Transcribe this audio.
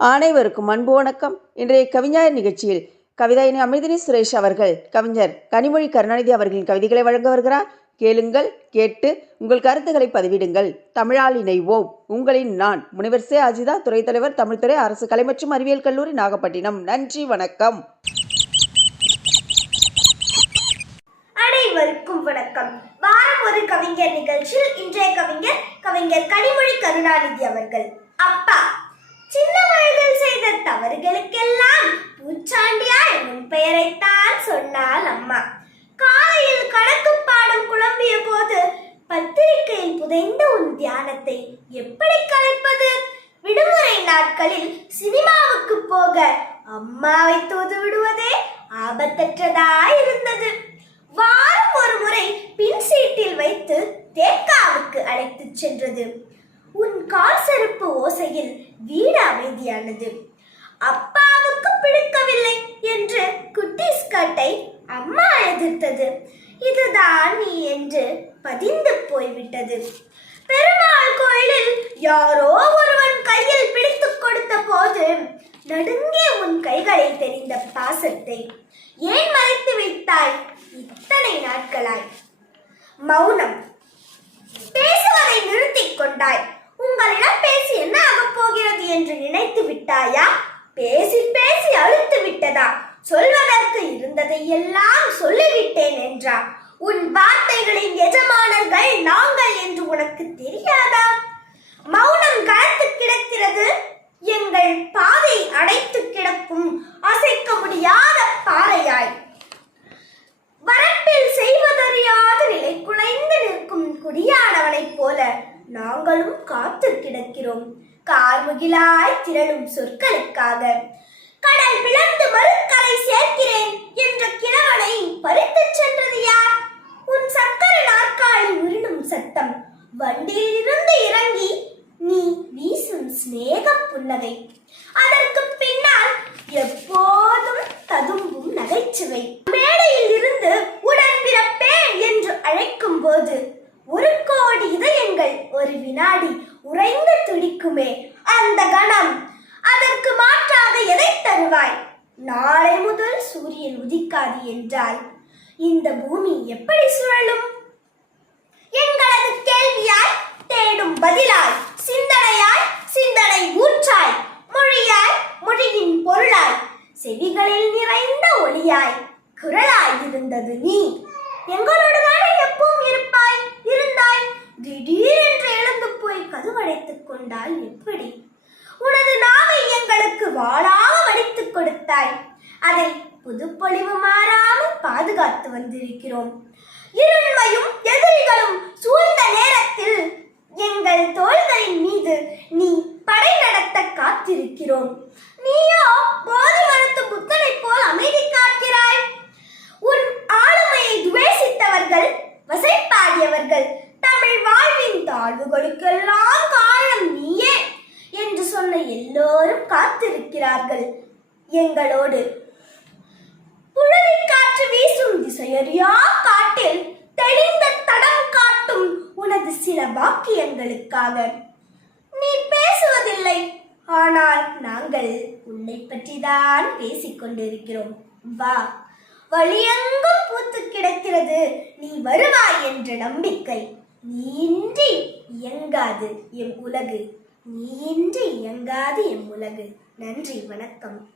அனைவருக்கும் அன்பு வணக்கம். இன்றைய கவிஞர் நிகழ்ச்சியில் கவிதாயினி அமிர்தினி சுரேஷ் அவர்கள் கவிஞர் கனிமொழி கருணாநிதி அவர்களின் கவிதைகளை வழங்க வருகிறார். கேளுங்கள் கேட்டு உங்கள் கருத்துக்களை பதிவிடுங்கள். தமிழால் இணைவோம். உங்களின் நான் முனைவர் சே அஜிதா துறைத் தலைவர் தமிழ்துறை அரசு கலை மற்றும் அறிவியல் கல்லூரி நாகப்பட்டினம். நன்றி வணக்கம். அனைவருக்கும் வணக்கம். வாரம் ஒரு கவிஞர் நிகழ்ச்சியில் இன்றைய கவிஞர் கவிஞர் கனிமொழி கருணாநிதி அவர்கள். அப்பா சின்ன செய்த தவறுகளுக்கெல்லாம் பூச்சாண்டியாய் உன் பெயரைத்தான் சொன்னாள் அம்மா. காலையில் கணக்கு பாடம் குழம்பிய போது பத்திரிகையில் புதைந்த உன் தியானத்தை எப்படி கலைப்பது? விடுமுறை நாட்களில் சினிமாவுக்கு போக அம்மாவை தூது விடுவதே ஆபத்தற்றதாய் இருந்தது வாரம் ஒரு முறை பின் சீட்டில் வைத்து தேக்காவுக்கு அழைத்துச் சென்றது. உன் கால் செருப்பு ஓசையில் வீடு அமைதியானது. அப்பாவுக்கு பிடிக்கவில்லை என்று குட்டி ஸ்கர்ட்டை அம்மா எதிர்த்தது. இதுதான் நீ என்று பதிந்து போய்விட்டது. பெருமாள் கோயிலில் யாரோ ஒருவன் கையில் பிடித்துக் கொடுத்த போது நடுங்கிய உன் கைகளில் தெரிந்த பாசத்தை ஏன் மறைத்து விட்டாய் இத்தனை நாட்களாய்? மௌனம். பேசுவதை நிறுத்திக் கொண்டாய். உங்களிடம் பேசி என்ன ஆகப் போகிறது? என்று நினைத்து விட்டாயா? பேசி பேசி அழுத்து விட்டதா? சொல்வதற்கு இருந்ததை எல்லாம் சொல்லிவிட்டேன் என்றா உன் வார்த்தைகளின் எஜமானர்கள் நாங்கள் என்று உனக்கு தெரியாதா? மௌனம் கலத்து கிடக்கிறது. எங்கள் பாதை அடைத்து கிடக்கும். அசைக்க முடியாத பாறையாய். வரப்பில் செய்வதறியாத நிலை குலைந்து நிற்கும் குடியானவனைப் போல நாங்களும் காத்து கிடக்கிறோம். கார்முகிலாய் திரளும் சொற்களுக்காக. கடல் பிளந்து மறுக்கரை சேர்க்கிறேன் என்ற கிழவனை பறித்துச் சென்றது யார்? உன் சக்கர நாற்காலி உருளும் சத்தம். வண்டியில் இருந்து இறங்கி நீ வீசும் சிநேக புன்னகை. அதற்கு பின்னால் எப்போதும் ததும்பும் நகைச்சுவை. அந்த கணம். அதற்கு மாற்றாக எதை தருவாய்? நாளை முதல் சூரியன் உதிக்காது என்றால் இந்த பூமி எப்படி சுழலும்? எங்களது கேள்வியாய் தேடும் பதிலாய் சிந்தனையாய் சிந்தனை ஊற்றாய் மொழியாய் மொழியின் பொருளாய் செவிகளில் நிறைந்த ஒளியாய் குரலாய் இருந்தது நீ. எங்களோடு தானே எப்பவும் இருப்ப அதை புதுப்பொழிவு மாறாமல் பாதுகாத்து வந்திருக்கிறோம். இருண்மையும் எதிரிகளும் சூழ்ந்த நேரத்தில் எங்கள் தோள்களின் மீது நீ படை நடத்த காத்திருக்கிறோம். நீயோ போதி மரத்து புத்தனை போல் அமைதி காக்கிறாய். உன் ஆளுமையை துவேசித்தவர்கள் வசைப்பாடியவர்கள் தமிழ் வாழ்வின் தாழ்வுகளுக்கெல்லாம் காரணம் நீயே என்று சொன்ன எல்லோரும் காத்திருக்கிறார்கள். எங்களோடு திசையறியா காட்டில் தெளிந்த தடம் காட்டும் உனது சில வாக்கியங்களுக்காக நீ பேசுவதில்லை. ஆனால் நாங்கள் உன்னை பற்றிதான் பேசிக் கொண்டிருக்கிறோம். வா. வழியெங்கும் பூத்து கிடக்கிறது. நீ வருவாய் என்ற நம்பிக்கை. நீயின்றி இயங்காது எம் உலகு. நீயின்றி இயங்காது எம் உலகு. நன்றி வணக்கம்.